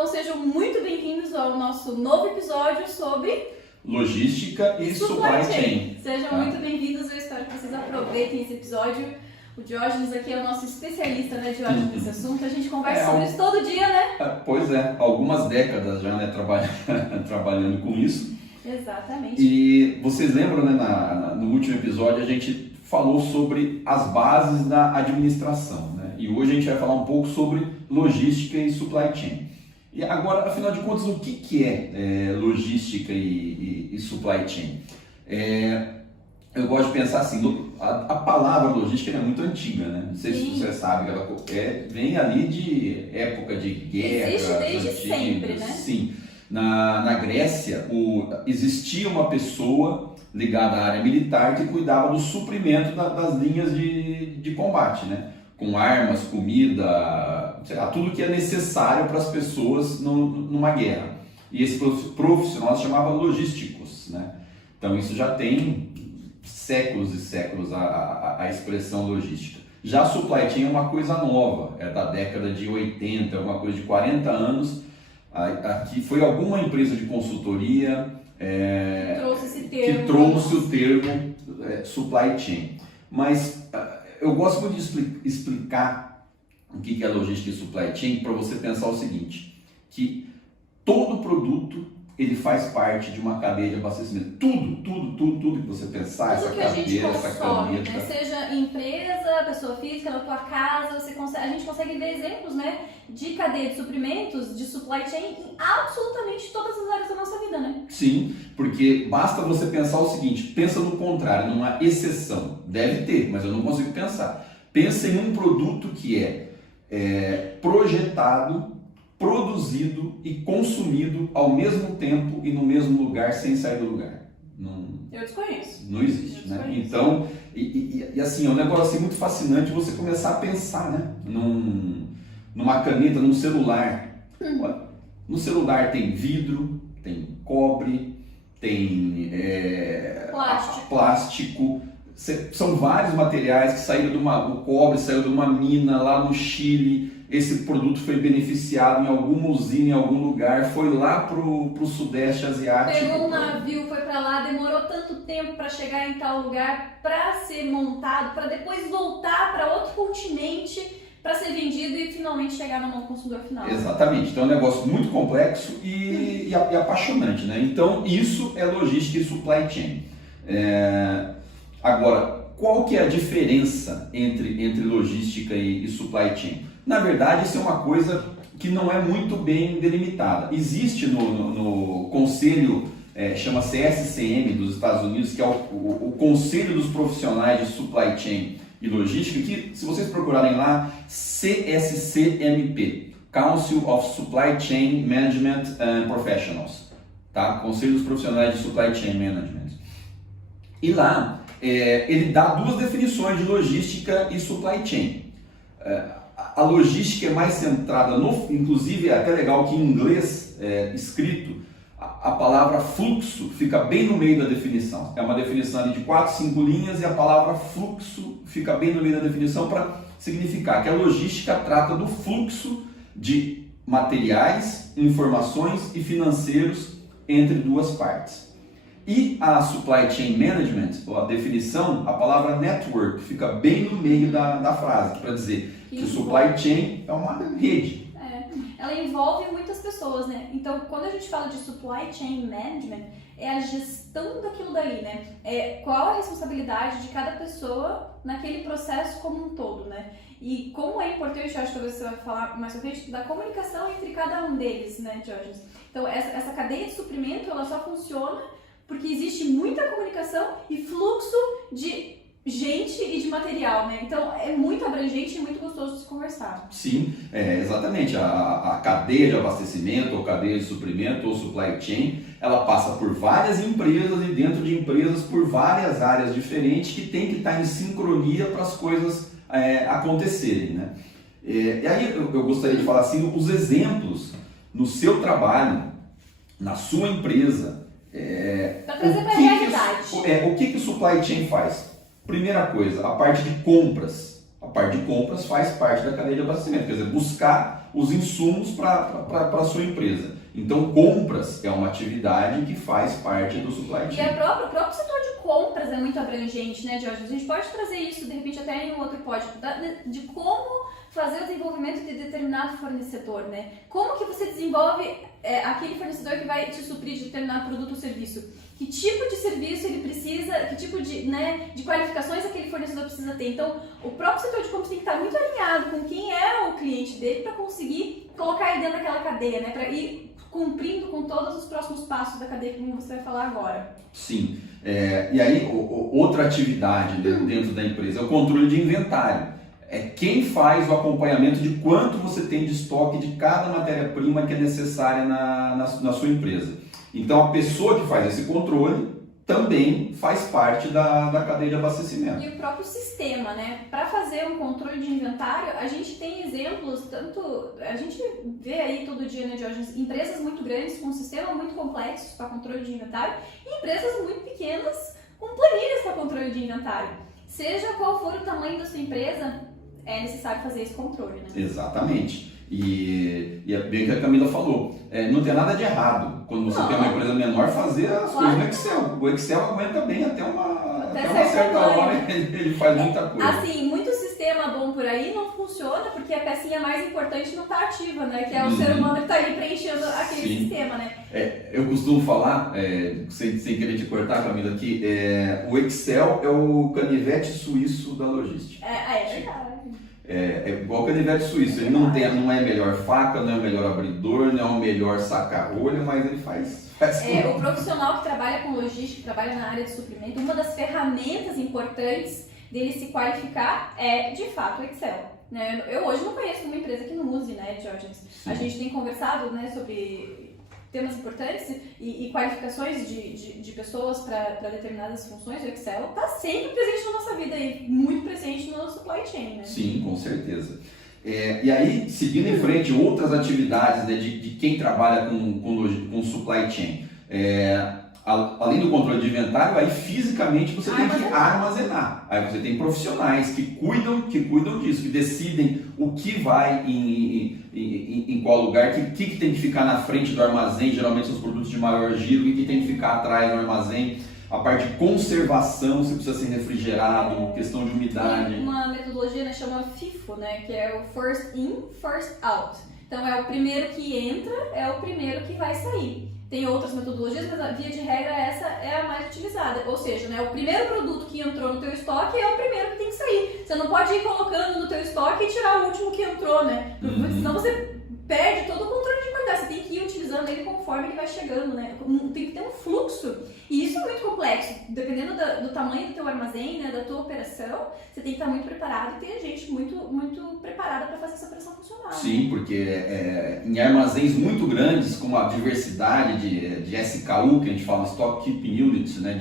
Então sejam muito bem-vindos ao nosso novo episódio sobre logística e supply chain. Sejam muito bem-vindos, eu espero que vocês aproveitem esse episódio. O Diógenes aqui é o nosso especialista, né, Diógenes, nesse assunto. A gente conversa sobre isso todo dia, né? Pois é, algumas décadas já, né, trabalhando com isso. Exatamente. E vocês lembram, né, no último episódio a gente falou sobre as bases da administração, né? E hoje a gente vai falar um pouco sobre logística e supply chain. E agora, afinal de contas, o que é logística e supply chain? Eu gosto de pensar assim, a palavra logística é muito antiga, né? Não sei se você sabe, ela vem ali de época de guerra. Existe desde sempre, né? Sim. Na Grécia, existia uma pessoa ligada à área militar que cuidava do suprimento das linhas de combate, né? Com armas, comida, sei lá, tudo que é necessário para as pessoas numa guerra. E esse profissional se chamava logísticos, né? Então isso já tem séculos e séculos a expressão logística. Já a supply chain é uma coisa nova, é da década de 80, é uma coisa de 40 anos. Aqui foi alguma empresa de consultoria que trouxe o termo supply chain. Mas eu gosto muito de explicar o que é logística e supply chain para você pensar o seguinte, que todo produto ele faz parte de uma cadeia de abastecimento. Tudo que você pensar, tudo essa que a gente cadeira, essa consome, caneta. né? Seja empresa, pessoa física, na tua casa, a gente consegue ver exemplos, né, de cadeia de suprimentos, de supply chain em absolutamente todas as áreas da nossa vida, né? Sim, porque basta você pensar o seguinte, pensa no contrário, numa exceção. Deve ter, mas eu não consigo pensar. Pensa em um produto que é projetado, produzido e consumido ao mesmo tempo e no mesmo lugar sem sair do lugar. Eu desconheço. Não existe, né? Então, e assim, é um negócio assim, muito fascinante você começar a pensar, né? Numa caneta, num celular. No celular tem vidro, tem cobre, tem plástico. São vários materiais que saíram o cobre saiu de uma mina lá no Chile. Esse produto foi beneficiado em alguma usina, em algum lugar, foi lá pro Sudeste Asiático. Pegou um navio, foi para lá, demorou tanto tempo para chegar em tal lugar, para ser montado, para depois voltar para outro continente, para ser vendido e finalmente chegar na mão do consumidor final. Exatamente, então é um negócio muito complexo e apaixonante, né? Então isso é logística e supply chain. Agora, qual que é a diferença entre logística e supply chain? Na verdade, isso é uma coisa que não é muito bem delimitada. Existe no conselho, chama CSCM dos Estados Unidos, que é o Conselho dos Profissionais de Supply Chain e Logística, que se vocês procurarem lá, CSCMP, Council of Supply Chain Management and Professionals, tá? Conselho dos Profissionais de Supply Chain Management. E lá, ele dá duas definições de logística e supply chain. A logística é mais centrada inclusive é até legal que em inglês escrito, a palavra fluxo fica bem no meio da definição. É uma definição ali de 4, 5 linhas e a palavra fluxo fica bem no meio da definição para significar que a logística trata do fluxo de materiais, informações e financeiros entre duas partes. E a supply chain management, a definição, a palavra network fica bem no meio da frase, para dizer que o supply chain é uma rede. Ela envolve muitas pessoas, né? Então, quando a gente fala de supply chain management, é a gestão daquilo dali, né? Qual a responsabilidade de cada pessoa naquele processo como um todo, né? E como é importante, eu acho que você vai falar mais pra frente, da comunicação entre cada um deles, né, Diógenes? Então, essa cadeia de suprimento, ela só funciona porque existe muita comunicação e fluxo de gente e de material, né? Então é muito abrangente e muito gostoso de se conversar. Sim, exatamente. A cadeia de abastecimento, ou cadeia de suprimento, ou supply chain, ela passa por várias empresas e dentro de empresas por várias áreas diferentes que tem que estar em sincronia para as coisas acontecerem, né? E aí eu gostaria de falar assim, os exemplos no seu trabalho, na sua empresa, para trazer para a realidade. O que o supply chain faz? Primeira coisa, a parte de compras. A parte de compras faz parte da cadeia de abastecimento, quer dizer, buscar os insumos para a sua empresa. Então, compras é uma atividade que faz parte do supply chain. E o próprio setor de compras é muito abrangente, né, Jorge? A gente pode trazer isso, de repente, até em um outro pódio, de como fazer o desenvolvimento de determinado fornecedor, né? Como que você desenvolve aquele fornecedor que vai te suprir de determinado produto ou serviço? Que tipo de serviço ele precisa, que tipo de qualificações aquele fornecedor precisa ter? Então, o próprio setor de compras tem que estar muito alinhado com quem é o cliente dele para conseguir colocar ele dentro daquela cadeia, né? Para ir cumprindo com todos os próximos passos da cadeia que você vai falar agora. Sim. E aí, outra atividade dentro da empresa é o controle de inventário. É quem faz o acompanhamento de quanto você tem de estoque de cada matéria-prima que é necessária na sua empresa. Então, a pessoa que faz esse controle também faz parte da cadeia de abastecimento. E o próprio sistema, né? Para fazer um controle de inventário, a gente tem exemplos, a gente vê aí todo dia, né, Jorge, empresas muito grandes com sistemas muito complexos para controle de inventário e empresas muito pequenas com planilhas para controle de inventário. Seja qual for o tamanho da sua empresa, é necessário fazer esse controle, né? Exatamente. E é bem o que a Camila falou, não tem nada de errado quando você tem uma empresa menor fazer as coisas no Excel. O Excel aguenta bem até uma certa hora, ele faz muita coisa. Assim, muito sistema bom por aí não funciona porque a pecinha mais importante não está ativa, né? Que é o ser humano que está ali preenchendo aquele sistema, né? Eu costumo falar, sem querer te cortar, Camila, que o Excel é o canivete suíço da logística. É verdade. É igual o canivete suíço, ele não é a melhor faca, não é o melhor abridor, não é o melhor saca-rolha, mas ele faz tudo. O profissional que trabalha com logística, que trabalha na área de suprimento, uma das ferramentas importantes dele se qualificar é, de fato, o Excel. Né? Eu hoje não conheço uma empresa que não use, né, Jorge? A gente tem conversado, né, sobre temas importantes e qualificações de pessoas para determinadas funções. O Excel está sempre presente na nossa vida e muito presente no supply chain, né? Sim, com certeza. E aí, seguindo em frente, outras atividades, né, de quem trabalha com supply chain. Além do controle de inventário, aí fisicamente você tem que armazenar. Aí você tem profissionais que cuidam disso, que decidem o que vai em qual lugar, o que tem que ficar na frente do armazém, geralmente são os produtos de maior giro, e o que tem que ficar atrás do armazém. A parte de conservação, se precisa ser refrigerado, questão de umidade. Tem uma metodologia, né, chama FIFO, né, que é o First In, First Out. Então é o primeiro que entra, é o primeiro que vai sair. Tem outras metodologias, mas a via de regra essa é a mais utilizada. Ou seja, né, o primeiro produto que entrou no teu estoque é o primeiro que tem que sair. Você não pode ir colocando no teu estoque e tirar o último que entrou, né? Senão você perde todo o controle de qualidade. Você tem que ir utilizando ele conforme ele vai chegando, né? Tem que ter um fluxo. E isso é muito complexo. Dependendo do tamanho do teu armazém, né, da tua operação, você tem que estar muito preparado e ter gente muito, muito preparada para fazer essa operação funcionar. Sim, porque em armazéns muito grandes, com a diversidade de SKU, que a gente fala, Stock Keeping Units, né,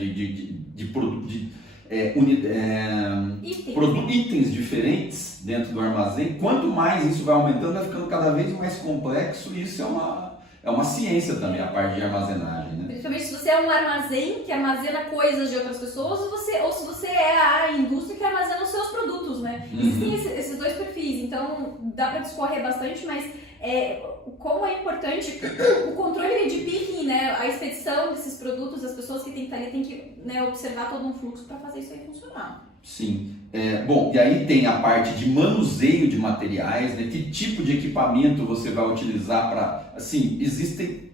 itens diferentes dentro do armazém, quanto mais isso vai aumentando, vai ficando cada vez mais complexo, e isso é uma ciência também, a parte de armazenagem, né? Principalmente se você é um armazém que armazena coisas de outras pessoas, ou se você é a indústria que armazena os seus produtos, né? Existem esses dois perfis, então dá para discorrer bastante, mas como é importante o controle de picking, né? A expedição desses produtos, das pessoas que têm que estar ali, tem que, né, observar todo um fluxo para fazer isso aí funcionar. Sim. Bom, e aí tem a parte de manuseio de materiais, né? Que tipo de equipamento você vai utilizar para... Assim, existe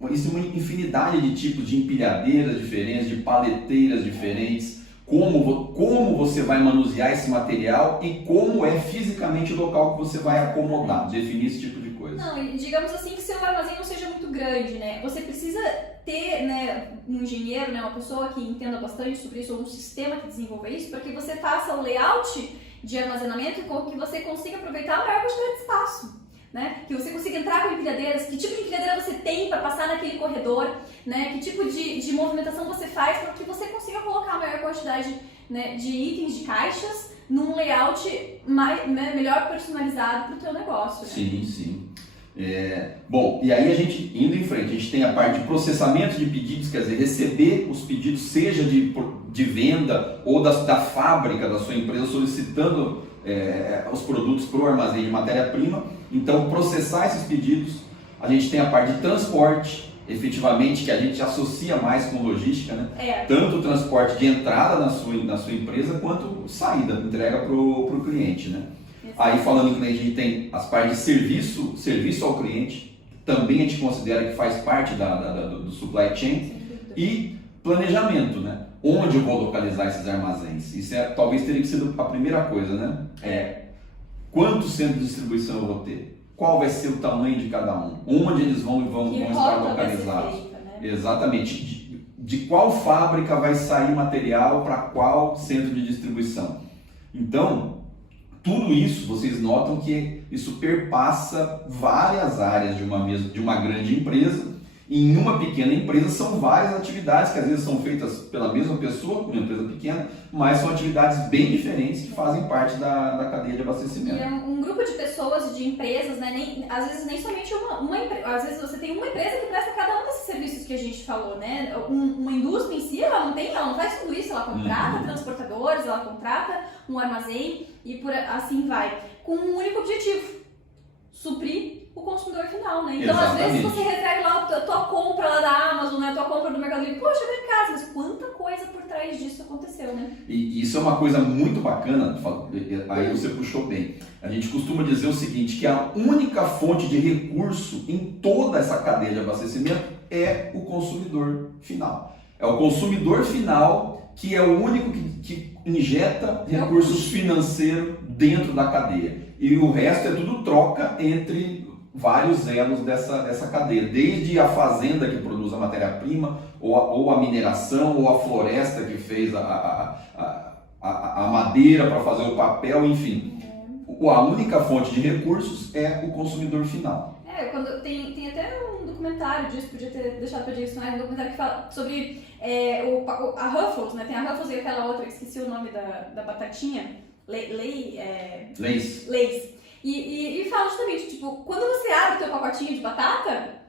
uma infinidade de tipos de empilhadeiras diferentes, de paleteiras diferentes, como você vai manusear esse material e como é fisicamente o local que você vai acomodar, definir esse tipo de coisa. Não, e digamos assim que seu armazém não seja muito grande, né? Você precisa ter, né, um engenheiro, né, uma pessoa que entenda bastante sobre isso, ou um sistema que desenvolva isso, para que você faça o layout de armazenamento e que você consiga aproveitar a maior quantidade de espaço. Né? Que você consiga entrar com empilhadeiras, que tipo de empilhadeira você tem para passar naquele corredor, né? Que tipo de movimentação você faz para que você consiga colocar a maior quantidade, né, de itens, de caixas, num layout melhor personalizado para o teu negócio. Né? Sim, sim. Bom, e aí a gente, indo em frente, a gente tem a parte de processamento de pedidos, quer dizer, receber os pedidos, seja de venda ou da fábrica da sua empresa, solicitando os produtos para o armazém de matéria-prima. Então, processar esses pedidos. A gente tem a parte de transporte, efetivamente, que a gente associa mais com logística, né? Tanto o transporte de entrada na sua empresa, quanto saída, entrega para o cliente, né? Aí, falando em cliente, a gente tem as partes de serviço ao cliente, também a gente considera que faz parte do supply chain, e planejamento, né? Onde eu vou localizar esses armazéns? Isso talvez teria que ser a primeira coisa, né? Quantos centros de distribuição eu vou ter? Qual vai ser o tamanho de cada um? Onde eles vão estar localizados? Feita, né? Exatamente. De qual fábrica vai sair material para qual centro de distribuição? Então, tudo isso, vocês notam que isso perpassa várias áreas de uma grande empresa. Em uma pequena empresa são várias atividades que às vezes são feitas pela mesma pessoa, uma empresa pequena, mas são atividades bem diferentes que fazem parte da cadeia de abastecimento. E é um grupo de pessoas, de empresas, né? Às vezes nem somente uma empresa, às vezes você tem uma empresa que presta cada um desses serviços que a gente falou, né? Uma indústria em si, ela não faz tudo isso, ela contrata transportadores, ela contrata um armazém e assim vai, com um único objetivo: suprir o consumidor final, né? Então, às vezes você recebe lá a tua compra lá da Amazon, né? A tua compra do Mercado Livre, poxa, chegou em casa, mas quanta coisa por trás disso aconteceu, né? E isso é uma coisa muito bacana, aí você puxou bem. A gente costuma dizer o seguinte, que a única fonte de recurso em toda essa cadeia de abastecimento é o consumidor final. É o consumidor final que é o único que injeta recursos financeiros dentro da cadeia. E o resto é tudo troca entre vários elos dessa cadeia, desde a fazenda que produz a matéria-prima, ou a mineração, ou a floresta que fez a madeira para fazer o papel, enfim. A única fonte de recursos é o consumidor final. Quando tem até um documentário disso, podia ter deixado para disso, né? Um documentário que fala sobre a Ruffles, né? Tem a Ruffles e aquela outra, esqueci o nome da batatinha, Lay's. E fala justamente, tipo, quando você abre o teu pacotinho de batata,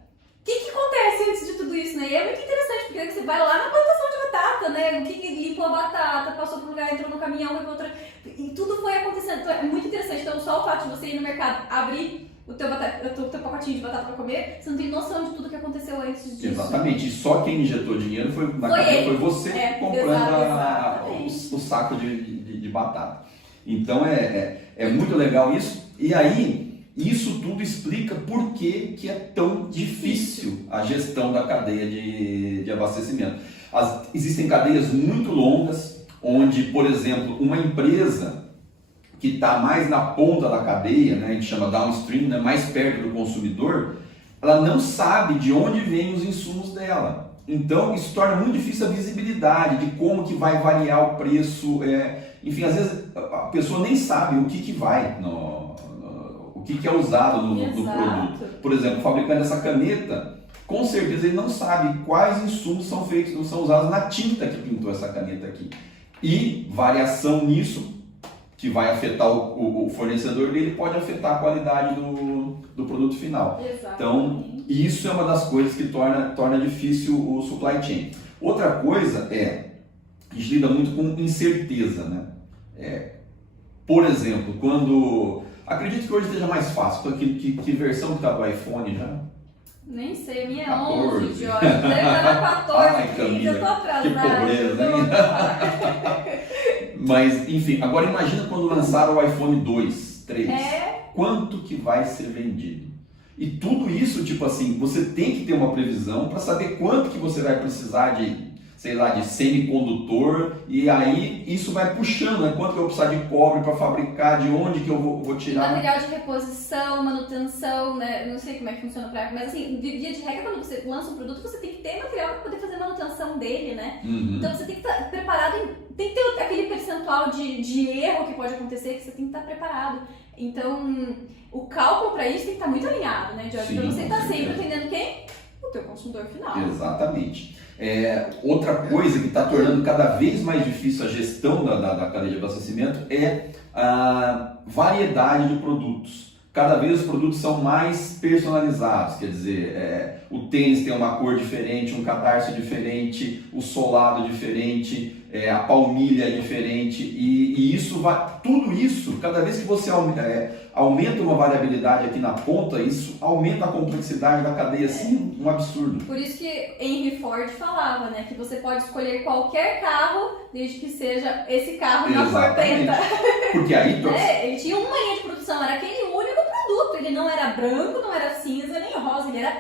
o que acontece antes de tudo isso, né? E é muito interessante, porque você vai lá na plantação de batata, né? O que limpa a batata, passou por um lugar, entrou no caminhão, foi pra outra... E tudo foi acontecendo. Então é muito interessante. Então só o fato de você ir no mercado, abrir o teu pacotinho de batata para comer, você não tem noção de tudo que aconteceu antes disso. Exatamente. E só quem injetou dinheiro foi você comprando o saco de batata. Então é muito legal isso. E aí, isso tudo explica por que é tão difícil a gestão da cadeia de abastecimento. Existem cadeias muito longas, onde, por exemplo, uma empresa que está mais na ponta da cadeia, né, a gente chama downstream, né, mais perto do consumidor, ela não sabe de onde vêm os insumos dela. Então, isso torna muito difícil a visibilidade de como que vai variar o preço. Enfim, às vezes a pessoa nem sabe o que vai, o que é usado no produto. Por exemplo, o fabricante dessa caneta, com certeza ele não sabe quais insumos são usados na tinta que pintou essa caneta aqui. E variação nisso, que vai afetar o fornecedor dele, pode afetar a qualidade do produto final. Exatamente. Então, isso é uma das coisas que torna difícil o supply chain. Outra coisa a gente lida muito com incerteza, né? Por exemplo, acredito que hoje esteja mais fácil. Que versão que está do iPhone já? Nem sei, a minha é 14. 11, Jorge. Deve estar na 14. Ai, Camila, eu tô atrasada. que pobreza, hein? Mas, enfim, agora imagina quando lançaram o iPhone 2, 3. Quanto que vai ser vendido? E tudo isso, tipo assim, você tem que ter uma previsão para saber quanto que você vai precisar de semicondutor, e aí isso vai puxando, né? Quanto que eu vou precisar de cobre para fabricar, de onde que eu vou tirar. Material de reposição, manutenção, né? Não sei como é que funciona mas assim, via de regra, quando você lança um produto, você tem que ter material para poder fazer manutenção dele, né? Então você tem que estar preparado, tem que ter aquele percentual de erro que pode acontecer, que você tem que estar preparado. Então, o cálculo para isso tem que estar muito alinhado, né, Jorge? Para você estar sempre atendendo quem? O teu consumidor final. Exatamente. Outra coisa que está tornando cada vez mais difícil a gestão da cadeia de abastecimento é a variedade de produtos. Cada vez os produtos são mais personalizados, quer dizer, o tênis tem uma cor diferente, um cadarço diferente, o solado diferente, a palmilha é diferente, e isso tudo isso, cada vez que você aumenta uma variabilidade aqui na ponta, isso aumenta a complexidade da cadeia, assim, um absurdo. Por isso que Henry Ford falava, né, que você pode escolher qualquer carro, desde que seja esse carro na cor preta. Porque aí... Ele tinha uma linha de produção, era aquele único produto, ele não era branco, não era cinza, nem rosa, ele era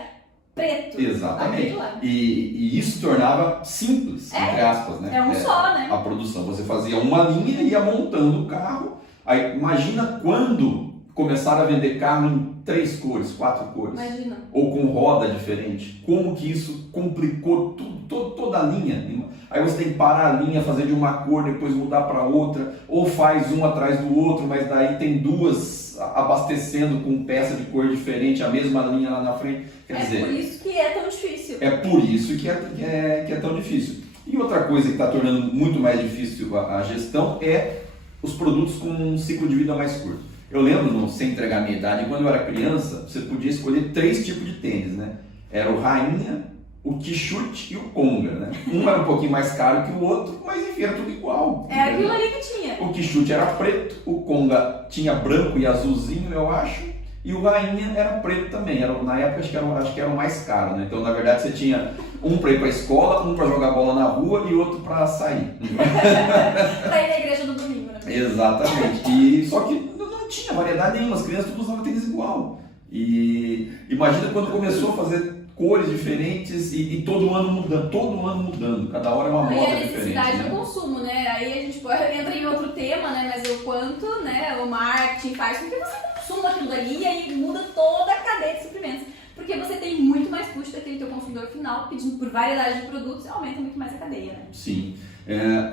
preto. Exatamente. E isso tornava simples, entre aspas, né? É um só, né? A produção. Você fazia uma linha e ia montando o carro. Aí imagina quando começaram a vender carro em 3 cores, 4 cores. Imagina. Ou com roda diferente. Como que isso complicou toda a linha. Aí você tem que parar a linha, fazer de uma cor, depois mudar para outra. Ou faz um atrás do outro, mas daí tem duas abastecendo com peça de cor diferente, a mesma linha lá na frente. Quer dizer, por isso que é tão difícil. É por isso que é tão difícil. E outra coisa que está tornando muito mais difícil a gestão é os produtos com um ciclo de vida mais curto. Eu lembro, sem entregar a minha idade, quando eu era criança, você podia escolher 3 tipos de tênis, né? Era o Rainha, o Quixote e o Conga, né? Um era um pouquinho mais caro que o outro, mas enfim, era tudo igual. É aquilo ali que tinha. O Quixote era preto, o Conga tinha branco e azulzinho, eu acho, e o Rainha era preto também. Na época acho que era o mais caro, né? Então, na verdade, você tinha um para ir para a escola, um para jogar bola na rua e outro para sair. Para ir na igreja no domingo, né? Exatamente. Só que não tinha variedade nenhuma, as crianças tudo usavam tênis igual. E imagina quando começou a fazer cores diferentes e todo ano mudando, cada hora é uma moda diferente. E a necessidade né? do consumo, né? Aí a gente entra em outro tema, né? Mas o quanto, né, o marketing faz com que você consuma aquilo dali e aí muda toda a cadeia de suprimentos. Porque você tem muito mais custo daquele teu consumidor final pedindo por variedade de produtos e aumenta muito mais a cadeia, né? Sim.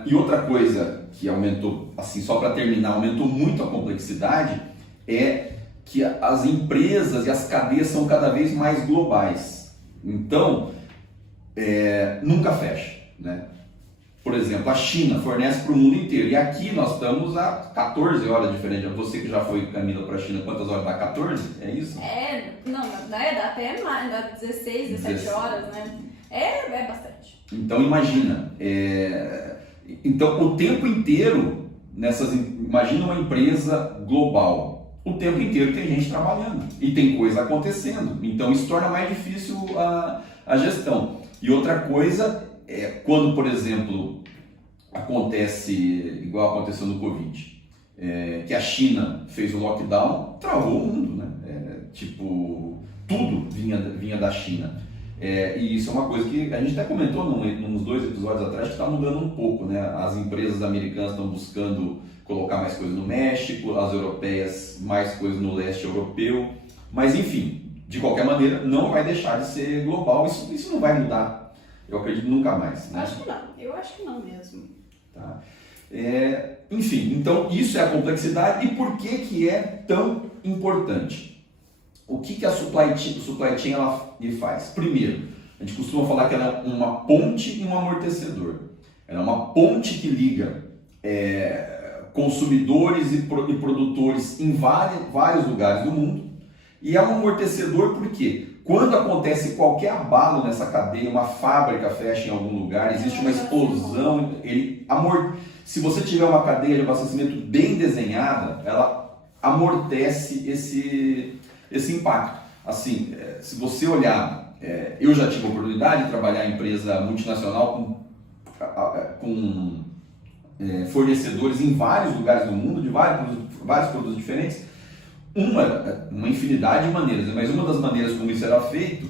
E outra coisa que aumentou, assim, só para terminar, aumentou muito a complexidade é que as empresas e as cadeias são cada vez mais globais. Então, nunca fecha, né? Por exemplo, a China fornece para o mundo inteiro e aqui nós estamos a 14 horas diferente. Você que já foi, Camila, para a China, quantas horas dá? 14? É isso? Não, dá até mais, dá 16, 17 horas, né? É bastante. Então imagina, então o tempo inteiro, imagina uma empresa global, o tempo inteiro tem gente trabalhando e tem coisa acontecendo, então isso torna mais difícil a gestão. E outra coisa é quando, por exemplo, acontece, igual aconteceu no Covid, que a China fez o lockdown, travou o mundo, né? Tudo vinha da China. E isso é uma coisa que a gente até comentou nos 2 episódios atrás, que está mudando um pouco, né? As empresas americanas estão buscando colocar mais coisas no México, as europeias mais coisas no leste europeu, mas enfim, de qualquer maneira, não vai deixar de ser global, isso não vai mudar, eu acredito nunca mais. Né? Eu acho que não mesmo. Tá. Enfim, então isso é a complexidade e por que é tão importante? O que a supply chain ela faz? Primeiro, a gente costuma falar que ela é uma ponte e um amortecedor. Ela é uma ponte que liga consumidores e produtores em vários lugares do mundo. E é um amortecedor porque quando acontece qualquer abalo nessa cadeia, uma fábrica fecha em algum lugar, existe uma explosão, se você tiver uma cadeia de abastecimento bem desenhada, ela amortece esse impacto. Assim, se você olhar, eu já tive a oportunidade de trabalhar em empresa multinacional com fornecedores em vários lugares do mundo, de vários produtos diferentes, uma infinidade de maneiras, mas uma das maneiras como isso era feito,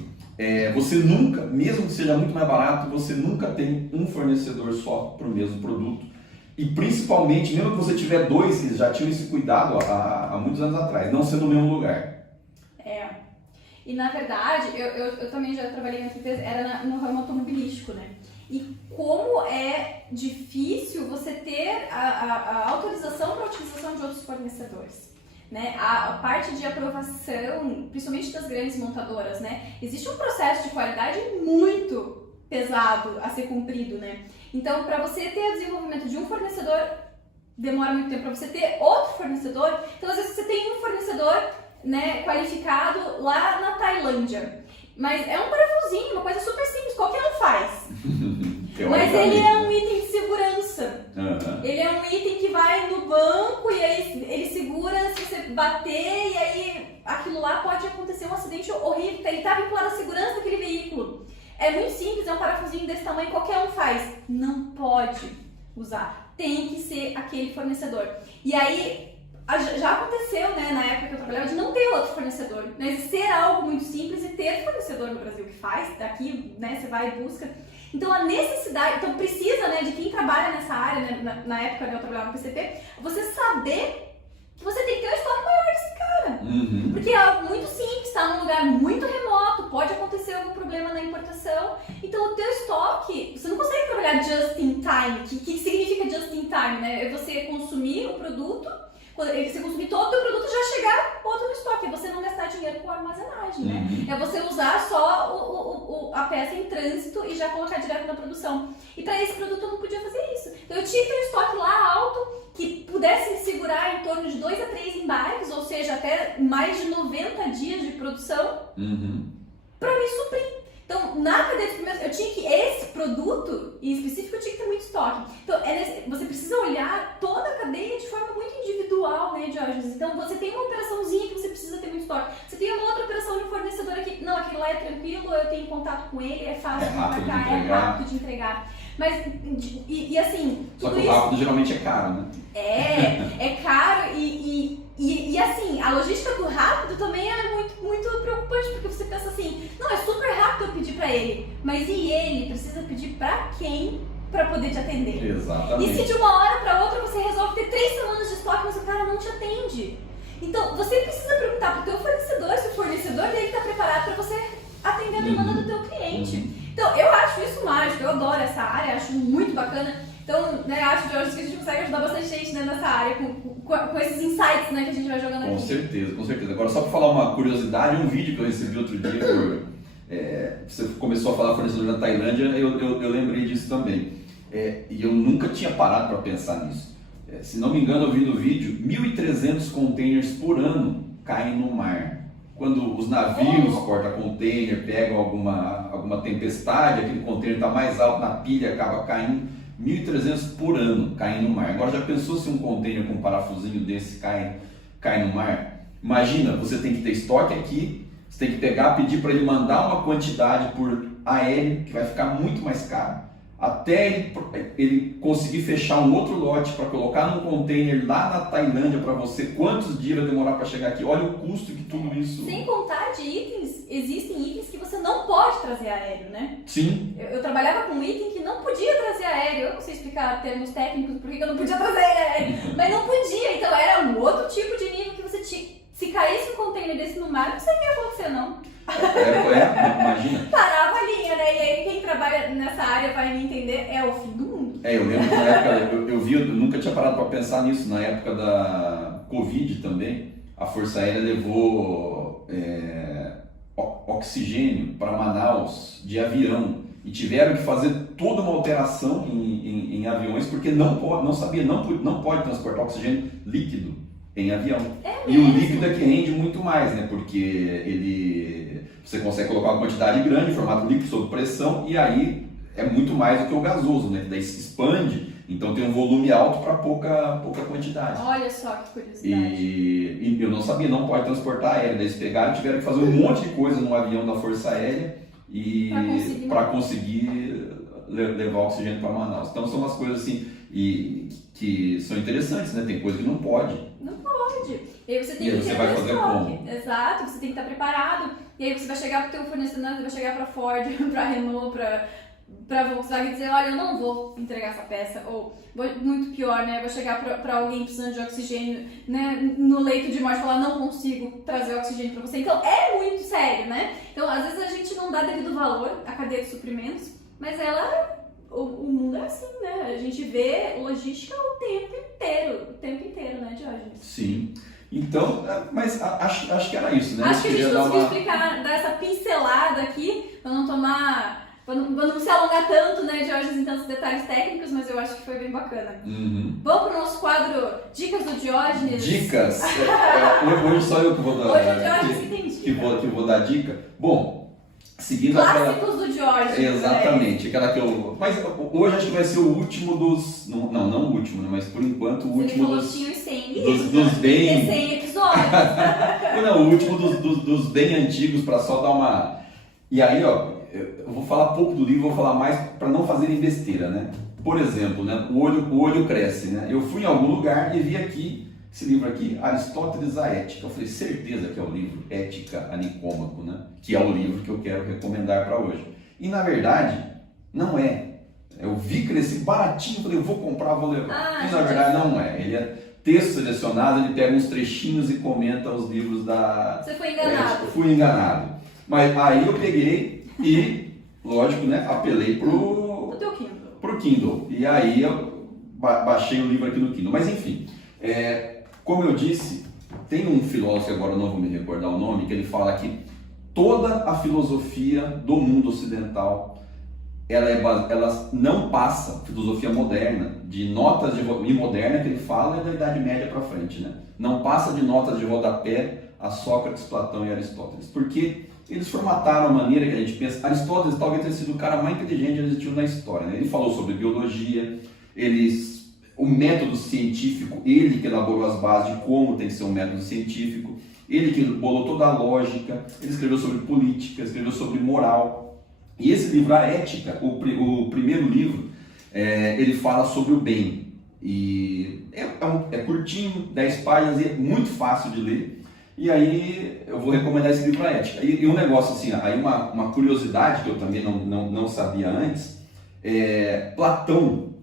você nunca, mesmo que seja muito mais barato, você nunca tem um fornecedor só para o mesmo produto. E principalmente, mesmo que você tiver 2, eles já tinham esse cuidado há muitos anos atrás, não ser no mesmo lugar. E na verdade, eu também já trabalhei nessa empresa, era no ramo automobilístico, né? E como é difícil você ter a autorização para a utilização de outros fornecedores. Né? A parte de aprovação, principalmente das grandes montadoras, né? Existe um processo de qualidade muito pesado a ser cumprido, né? Então, para você ter o desenvolvimento de um fornecedor, demora muito tempo. Para você ter outro fornecedor, então às vezes você tem um fornecedor né, qualificado lá na Tailândia. Mas é um parafusinho, uma coisa super simples, qualquer um faz. Mas ele é um item de segurança. Ele é um item que vai no banco e aí ele segura se você bater e aí aquilo lá pode acontecer um acidente horrível. Ele está vinculado à segurança daquele veículo. É muito simples, é um parafusinho desse tamanho, qualquer um faz. Não pode usar. Tem que ser aquele fornecedor. E aí já aconteceu, né, na época que eu trabalhava, de não ter outro fornecedor, mas ser algo muito simples e ter fornecedor no Brasil que faz, daqui, né, você vai e busca. Então a necessidade, então precisa, né, de quem trabalha nessa área, né, na época eu trabalhava no PCP, você saber que você tem que ter um estoque maior desse cara. Porque é algo muito simples, está num lugar muito remoto, pode acontecer algum problema na importação. Então o teu estoque, você não consegue trabalhar just in time. O que significa just in time, né? É você consumir o produto, você consumir todo o teu produto já chegar outro no estoque, é você não gastar dinheiro com armazenagem, né? É você usar só a peça em trânsito e já colocar direto na produção. E para esse produto eu não podia fazer isso. Então eu tinha que ter um estoque lá alto que pudesse me segurar em torno de 2 a 3 embarques, ou seja, até mais de 90 dias de produção para me suprir. Então, na cadeia de suprimentos, eu tinha que, esse produto em específico, eu tinha que ter muito estoque. Então, você precisa olhar toda a cadeia de forma muito individual, né, Diógenes? Então, você tem uma operaçãozinha que você precisa ter muito estoque. Você tem uma outra operação de um fornecedor aqui, não, aquele lá é tranquilo, eu tenho contato com ele, é fácil de embarcar, é rápido de entregar. Mas, e assim... Só que o rápido geralmente é caro, né? É caro e assim, a logística do rápido também é muito preocupante, porque você pensa assim, não, é super rápido eu pedir pra ele, mas e ele precisa pedir pra quem pra poder te atender? Exatamente. E se de uma hora pra outra você resolve ter 3 semanas de estoque, mas o cara não te atende? Então, você precisa perguntar pro teu fornecedor se o fornecedor dele tá preparado pra você atender a demanda do teu cliente. Então, eu acho isso mágico, eu adoro essa área, acho muito bacana. Então, né, acho, Jorge, que a gente consegue ajudar bastante gente, né, nessa área, com esses insights, né, que a gente vai jogando aqui. Com certeza, com certeza. Agora, só para falar uma curiosidade, um vídeo que eu recebi outro dia, você começou a falar fornecedor da Tailândia, eu lembrei disso também. E eu nunca tinha parado para pensar nisso. Se não me engano, eu vi no vídeo, 1.300 containers por ano caem no mar. Quando os navios porta-container pegam alguma tempestade, aquele container está mais alto na pilha, acaba caindo, 1.300 por ano caem no mar. Agora já pensou se um container com um parafusinho desse cai no mar? Imagina, você tem que ter estoque aqui, você tem que pegar, pedir para ele mandar uma quantidade por aéreo, que vai ficar muito mais caro. Até ele conseguir fechar um outro lote para colocar num container lá na Tailândia para você, quantos dias vai demorar para chegar aqui? Olha o custo que tudo isso... Sem contar de itens, existem itens que você não pode trazer aéreo, né? Sim. Eu trabalhava com um item que não podia trazer aéreo, eu não sei explicar termos técnicos por que eu não podia trazer aéreo, mas não podia, então era um outro tipo de nível que você tinha. Se caísse um container desse no mar, não sei o que ia acontecer, não. Imagina. Parava a linha, né? E aí quem trabalha nessa área vai me entender, é o fim do mundo. Eu lembro que na época, eu nunca tinha parado para pensar nisso, na época da Covid também, a Força Aérea levou oxigênio para Manaus de avião e tiveram que fazer toda uma alteração em aviões porque não pode transportar oxigênio líquido em avião. E o líquido é que rende muito mais, né? Porque você consegue colocar uma quantidade grande, em formato líquido, sob pressão, e aí é muito mais do que o gasoso, né? Que daí se expande, então tem um volume alto para pouca quantidade. Olha só que curiosidade. E eu não sabia, não pode transportar aéreo. Daí eles pegaram e tiveram que fazer um monte de coisa no avião da Força Aérea para conseguir levar oxigênio para Manaus. Então são umas coisas assim que são interessantes, né? Tem coisa que não pode. Não pode. E aí você tem que você ter vai fazer estoque. como? Exato, você tem que estar preparado. E aí você vai chegar para o teu fornecedor, você vai chegar para Ford, para Renault, para Volkswagen e dizer, olha, eu não vou entregar essa peça. Ou, muito pior, né? Vou chegar para alguém precisando de oxigênio, né? No leito de morte e falar, não consigo trazer oxigênio para você. Então é muito sério, né? Então às vezes a gente não dá devido valor à cadeia de suprimentos, mas o mundo é assim, né? A gente vê logística o tempo inteiro, né, Diógenes? Sim. Então, mas acho que era isso, né? Acho que a gente conseguiu explicar, dar essa pincelada aqui, para não se alongar tanto, né, Diógenes, detalhes técnicos, mas eu acho que foi bem bacana. Uhum. Vamos pro nosso quadro Dicas do Diógenes. Dicas. Hoje só eu que vou dar. Hoje o Diógenes que tem dica. Que vou dar dica. Bom, seguindo Clássicos do Diógenes. Exatamente, aquela que eu. Mas hoje acho que vai ser o último dos. Não o último, né? Mas por enquanto o último dos. Dos bem. 100 episódios. Não, o último dos bem antigos, para só dar uma. E aí, ó, eu vou falar pouco do livro, vou falar mais para não fazerem besteira, né? Por exemplo, né? O olho cresce, né? Eu fui em algum lugar e vi aqui, esse livro aqui, Aristóteles, a Ética. Eu falei, certeza que é o livro Ética a Nicômaco, né? Que é o livro que eu quero recomendar para hoje. E na verdade, não é. Eu vi crescer baratinho, falei, eu vou comprar, vou levar. E na verdade não é. Ele é texto selecionado, ele pega uns trechinhos e comenta os livros da... Você foi enganado. Eu fui enganado. Mas aí eu peguei e, lógico, né, apelei pro Kindle. E aí eu baixei o livro aqui no Kindle. Mas enfim, como eu disse, tem um filósofo, agora eu não vou me recordar o nome, que ele fala que toda a filosofia do mundo ocidental ela não passa, filosofia moderna, de notas de rodapé, e moderna que ele fala é da Idade Média para frente, né? Não passa de notas de rodapé a Sócrates, Platão e Aristóteles, porque eles formataram a maneira que a gente pensa. Aristóteles talvez tenha sido o cara mais inteligente que existiu na história, né? Ele falou sobre biologia, o método científico, ele que elaborou as bases de como tem que ser um método científico, ele que bolou toda a lógica, ele escreveu sobre política, escreveu sobre moral. E esse livro, A Ética, o primeiro livro, ele fala sobre o bem. E é curtinho, 10 páginas, e é muito fácil de ler. E aí eu vou recomendar esse livro, A Ética. E um negócio assim, aí uma curiosidade que eu também não sabia antes, Platão,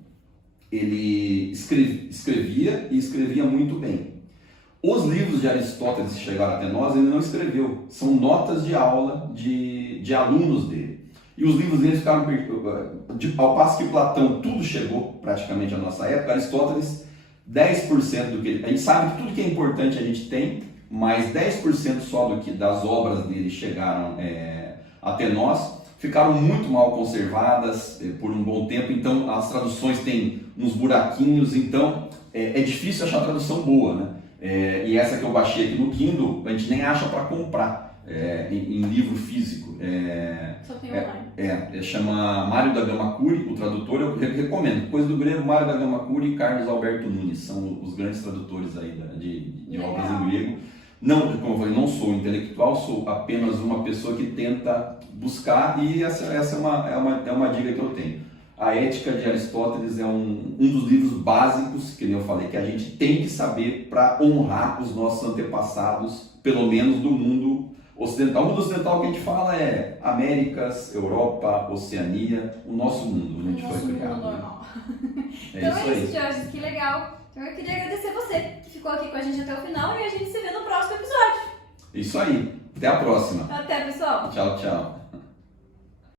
ele escrevia e escrevia muito bem. Os livros de Aristóteles que chegaram até nós, ele não escreveu. São notas de aula de alunos dele. E os livros deles ficaram ao passo que Platão tudo chegou praticamente à nossa época, Aristóteles 10% do que a gente sabe que tudo que é importante a gente tem, mas 10% só das obras dele chegaram até nós, ficaram muito mal conservadas por um bom tempo, então as traduções têm uns buraquinhos, então é difícil achar tradução boa, né? E essa que eu baixei aqui no Kindle, a gente nem acha para comprar. Em livro físico. Só tem online. Chama Mário da Gama Curi, o tradutor, eu recomendo. Coisa do grego, Mário da Gama Curi e Carlos Alberto Nunes, são os grandes tradutores aí de obras em grego. Não, como eu falei, não sou intelectual, sou apenas uma pessoa que tenta buscar, e essa é uma dica que eu tenho. A Ética de Aristóteles é um dos livros básicos, que eu falei, que a gente tem que saber para honrar os nossos antepassados, pelo menos do mundo ocidental. O mundo ocidental que a gente fala é Américas, Europa, Oceania, o nosso mundo, a gente foi criado. Normal. Então é isso, Jorge, que legal. Então eu queria agradecer você que ficou aqui com a gente até o final, e a gente se vê no próximo episódio. Isso aí, até a próxima. Até, pessoal. Tchau, tchau.